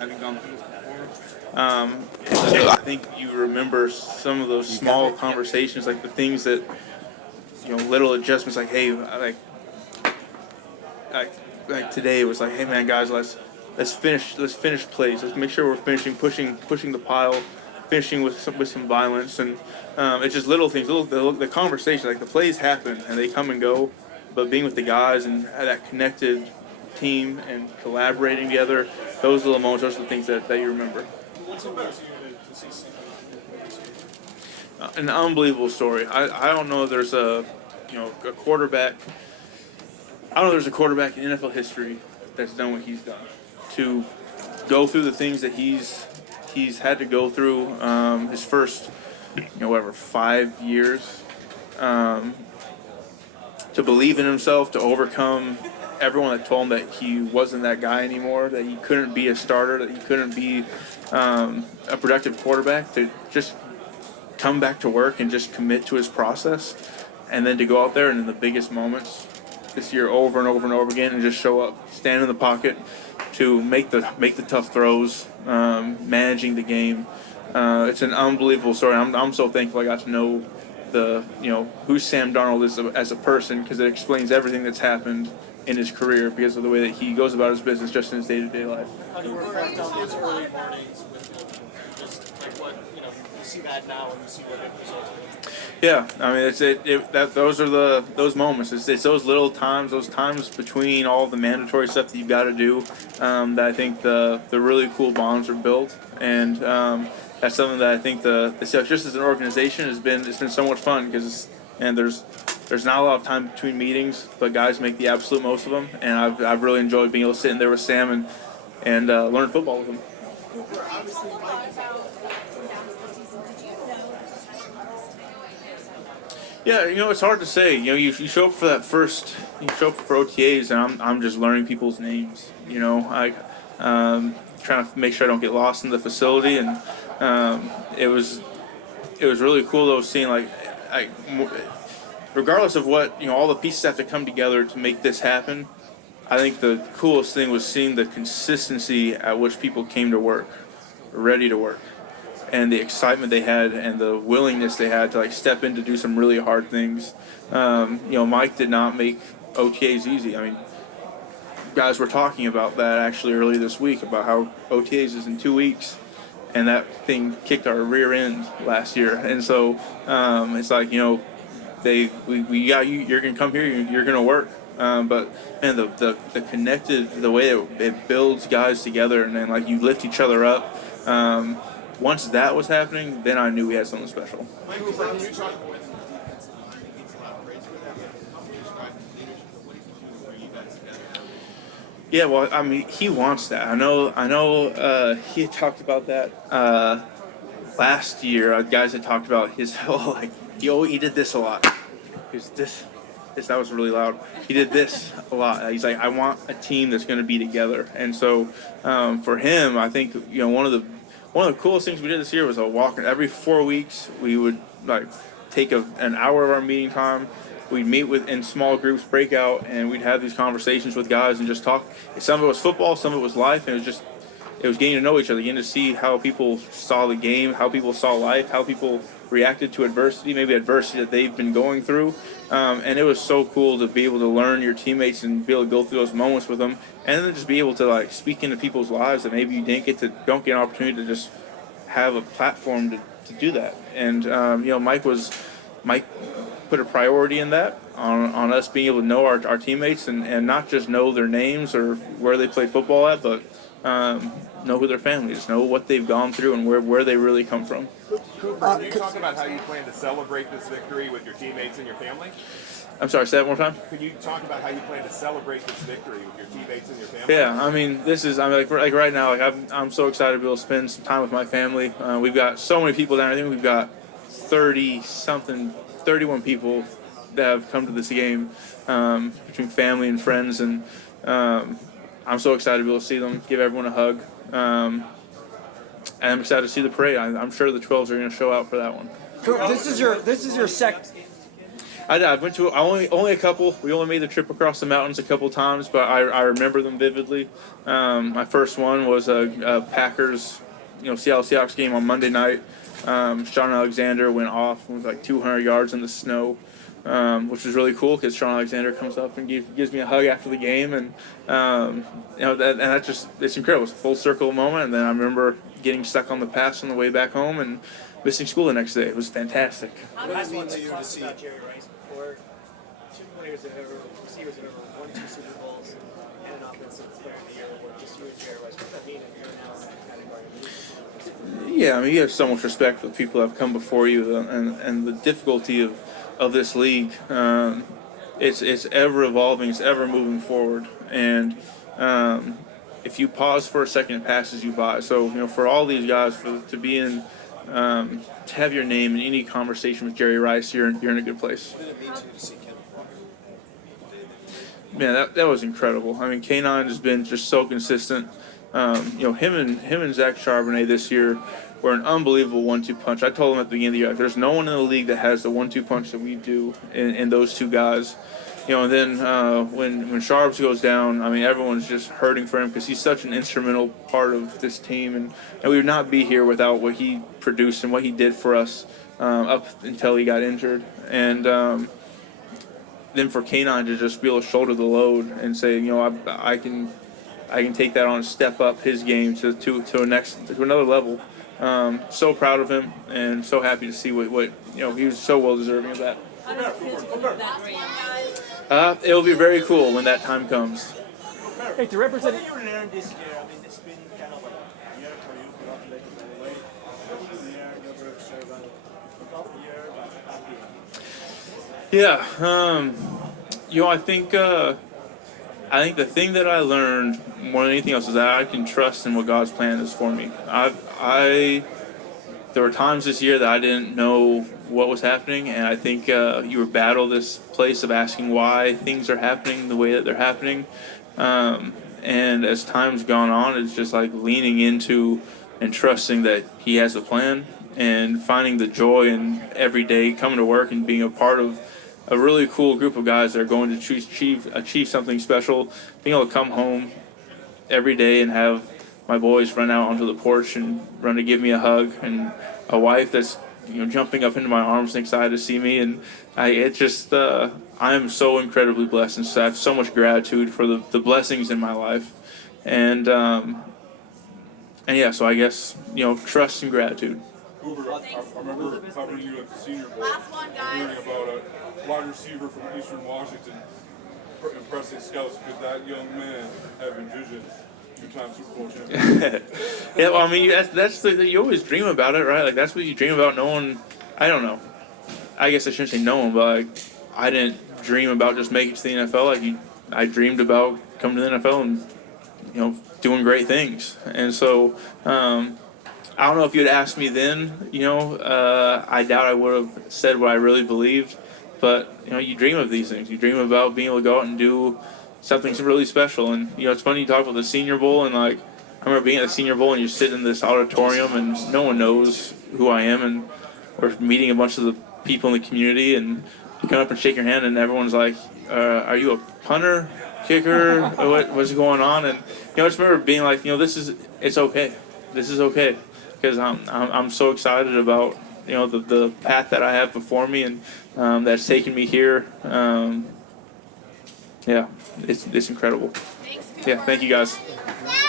having gone through this before. So I think you remember some of those small conversations, like the things that, little adjustments, like, hey, like today it was like, hey man, guys, let's finish plays. Let's make sure we're pushing the pile, finishing with some violence, and it's just little things, the conversation, like the plays happen and they come and go, but being with the guys and that connected team and collaborating together, those little moments, those are the things that you remember. What's it meant to you to see something? An unbelievable story. I don't know if there's a quarterback. I don't know if there's a quarterback in NFL history that's done what he's done. To go through the things that he's had to go through his first 5 years, to believe in himself, to overcome everyone that told him that he wasn't that guy anymore, that he couldn't be a starter, that he couldn't be a productive quarterback, to just come back to work and just commit to his process, and then to go out there and in the biggest moments this year over and over and over again and just show up, stand in the pocket, to make the tough throws, managing the game. It's an unbelievable story. I'm so thankful I got to know who Sam Darnold is as a person, because it explains everything that's happened in his career because of the way that he goes about his business just in his day-to-day life. How do you reflect on those early mornings with him? Just like what, you see that now and you see what it results in? Yeah, I mean, those moments. It's those little times, those times between all the mandatory stuff that you've got to do, that I think the really cool bonds are built, and that's something that I think the Seahawks, just as an organization, it's been so much fun, because there's not a lot of time between meetings, but guys make the absolute most of them, and I've really enjoyed being able to sit in there with Sam and learn football with him. Cooper, obviously, Mike is out for the season. Did you know? Yeah, it's hard to say. You show up for you show up for OTAs, and I'm just learning people's names. I trying to make sure I don't get lost in the facility, and it was really cool though, seeing regardless of what all the pieces have to come together to make this happen. I think the coolest thing was seeing the consistency at which people came to work, ready to work, and the excitement they had and the willingness they had to step in to do some really hard things. Mike did not make OTAs easy. I mean, guys were talking about that actually earlier this week, about how OTAs is in 2 weeks, and that thing kicked our rear end last year. And so it's like, we got you. You're gonna come here. You're gonna work. But man, the connected, the way it builds guys together, and then you lift each other up. Once that was happening, then I knew we had something special. Yeah, well, I mean, he wants that. I know. He had talked about that last year. Guys had talked about his whole he did this a lot. That was really loud. He did this a lot. He's like, I want a team that's going to be together. And so for him, I think one of the coolest things we did this year was a walk. Every 4 weeks, we would take an hour of our meeting time. We'd meet in small groups, break out, and we'd have these conversations with guys and just talk. Some of it was football, some of it was life, and it was getting to know each other, getting to see how people saw the game, how people saw life, how people reacted to adversity, maybe adversity that they've been going through. And it was so cool to be able to learn your teammates and be able to go through those moments with them, and then just be able to speak into people's lives that maybe you don't get an opportunity to just have a platform to do that. And Mike put a priority in that on us being able to know our teammates and not just know their names or where they play football at, but know who their family is, know what they've gone through and where they really come from. Cooper, can you talk about how you plan to celebrate this victory with your teammates and your family? I'm sorry, say that one more time? Can you talk about how you plan to celebrate this victory with your teammates and your family? Yeah, I mean, right now, I'm so excited to be able to spend some time with my family. We've got so many people down. I think we've got 31 people that have come to this game, between family and friends, and I'm so excited to be able to see them, give everyone a hug, and I'm excited to see the parade. I'm sure the 12s are going to show out for that one. This is your second. I went to only a couple. We only made the trip across the mountains a couple times, but I remember them vividly. My first one was a Packers, Seattle Seahawks game on Monday night. Sean Alexander went off with like 200 yards in the snow, which was really cool because Sean Alexander comes up and gives me a hug after the game, and it's incredible. It's a full circle moment. And then I remember getting stuck on the pass on the way back home and missing school the next day. It was fantastic. What does it mean to you to see Jerry Rice before? Two receivers have ever won 2 Super Bowls and an offensive player of the year award. Just you and Jerry Rice. What does that mean if you're now in that category? Yeah, I mean, you have so much respect for the people that have come before you, and the difficulty of this league. It's ever evolving, it's ever moving forward, and if you pause for a second, it passes you by. So for all these guys, to be in, to have your name in any conversation with Jerry Rice, you're in a good place. What did it mean to you to see Ken? Man, that was incredible. I mean, K9 has been just so consistent. Him and Zach Charbonnet this year were an unbelievable 1-2 punch. I told him at the beginning of the year, like, there's no one in the league that has the 1-2 punch that we do in those two guys. And then when Sharbs goes down, I mean, everyone's just hurting for him because he's such an instrumental part of this team, and we would not be here without what he produced and what he did for us up until he got injured. And then for K9 to just be able to shoulder the load and say, I can take that on and step up his game to another level. So proud of him and so happy to see what he was so well deserving of that. How does it feel to be that dream, guys? It'll be very cool when that time comes. Hey, to represent. What did you learn this year? I mean, it's been kind of a year for you, congratulations by the way. What did you learn? You were observant. Tough year, but happy. Yeah. I think the thing that I learned more than anything else is that I can trust in what God's plan is for me. There were times this year that I didn't know what was happening, and I think you battle this place of asking why things are happening the way that they're happening. And as time's gone on, it's just like leaning into and trusting that He has a plan and finding the joy in every day coming to work and being a part of a really cool group of guys that are going to achieve something special. Being able to come home every day and have my boys run out onto the porch and run to give me a hug, and a wife that's jumping up into my arms and excited to see me, and I am so incredibly blessed, and so I have so much gratitude for the blessings in my life, and yeah, so I guess trust and gratitude. Cooper, I remember covering you at the Senior Bowl. Last one, guys. Hearing about a wide receiver from Eastern Washington impressing scouts. Could that young man have envisioned two-time Super Bowl champion? Yeah, well, I mean, you always dream about it, right? Like, that's what you dream about. No one, I don't know. I guess I shouldn't say no one, but like, I didn't dream about just making it to the NFL. Like, I dreamed about coming to the NFL and doing great things. And so, I don't know if you'd asked me then, I doubt I would have said what I really believed, but, you dream of these things. You dream about being able to go out and do something really special. And, it's funny you talk about the Senior Bowl, and, like, I remember being at the Senior Bowl and you sit in this auditorium and no one knows who I am, and we're meeting a bunch of the people in the community, and you come up and shake your hand and everyone's like, are you a punter, kicker, what's going on? And, I just remember being like, it's okay. This is okay. Because I'm so excited about the path that I have before me, and that's taken me here. Yeah, it's incredible. Thanks, Yeah, thank you guys. Cooper.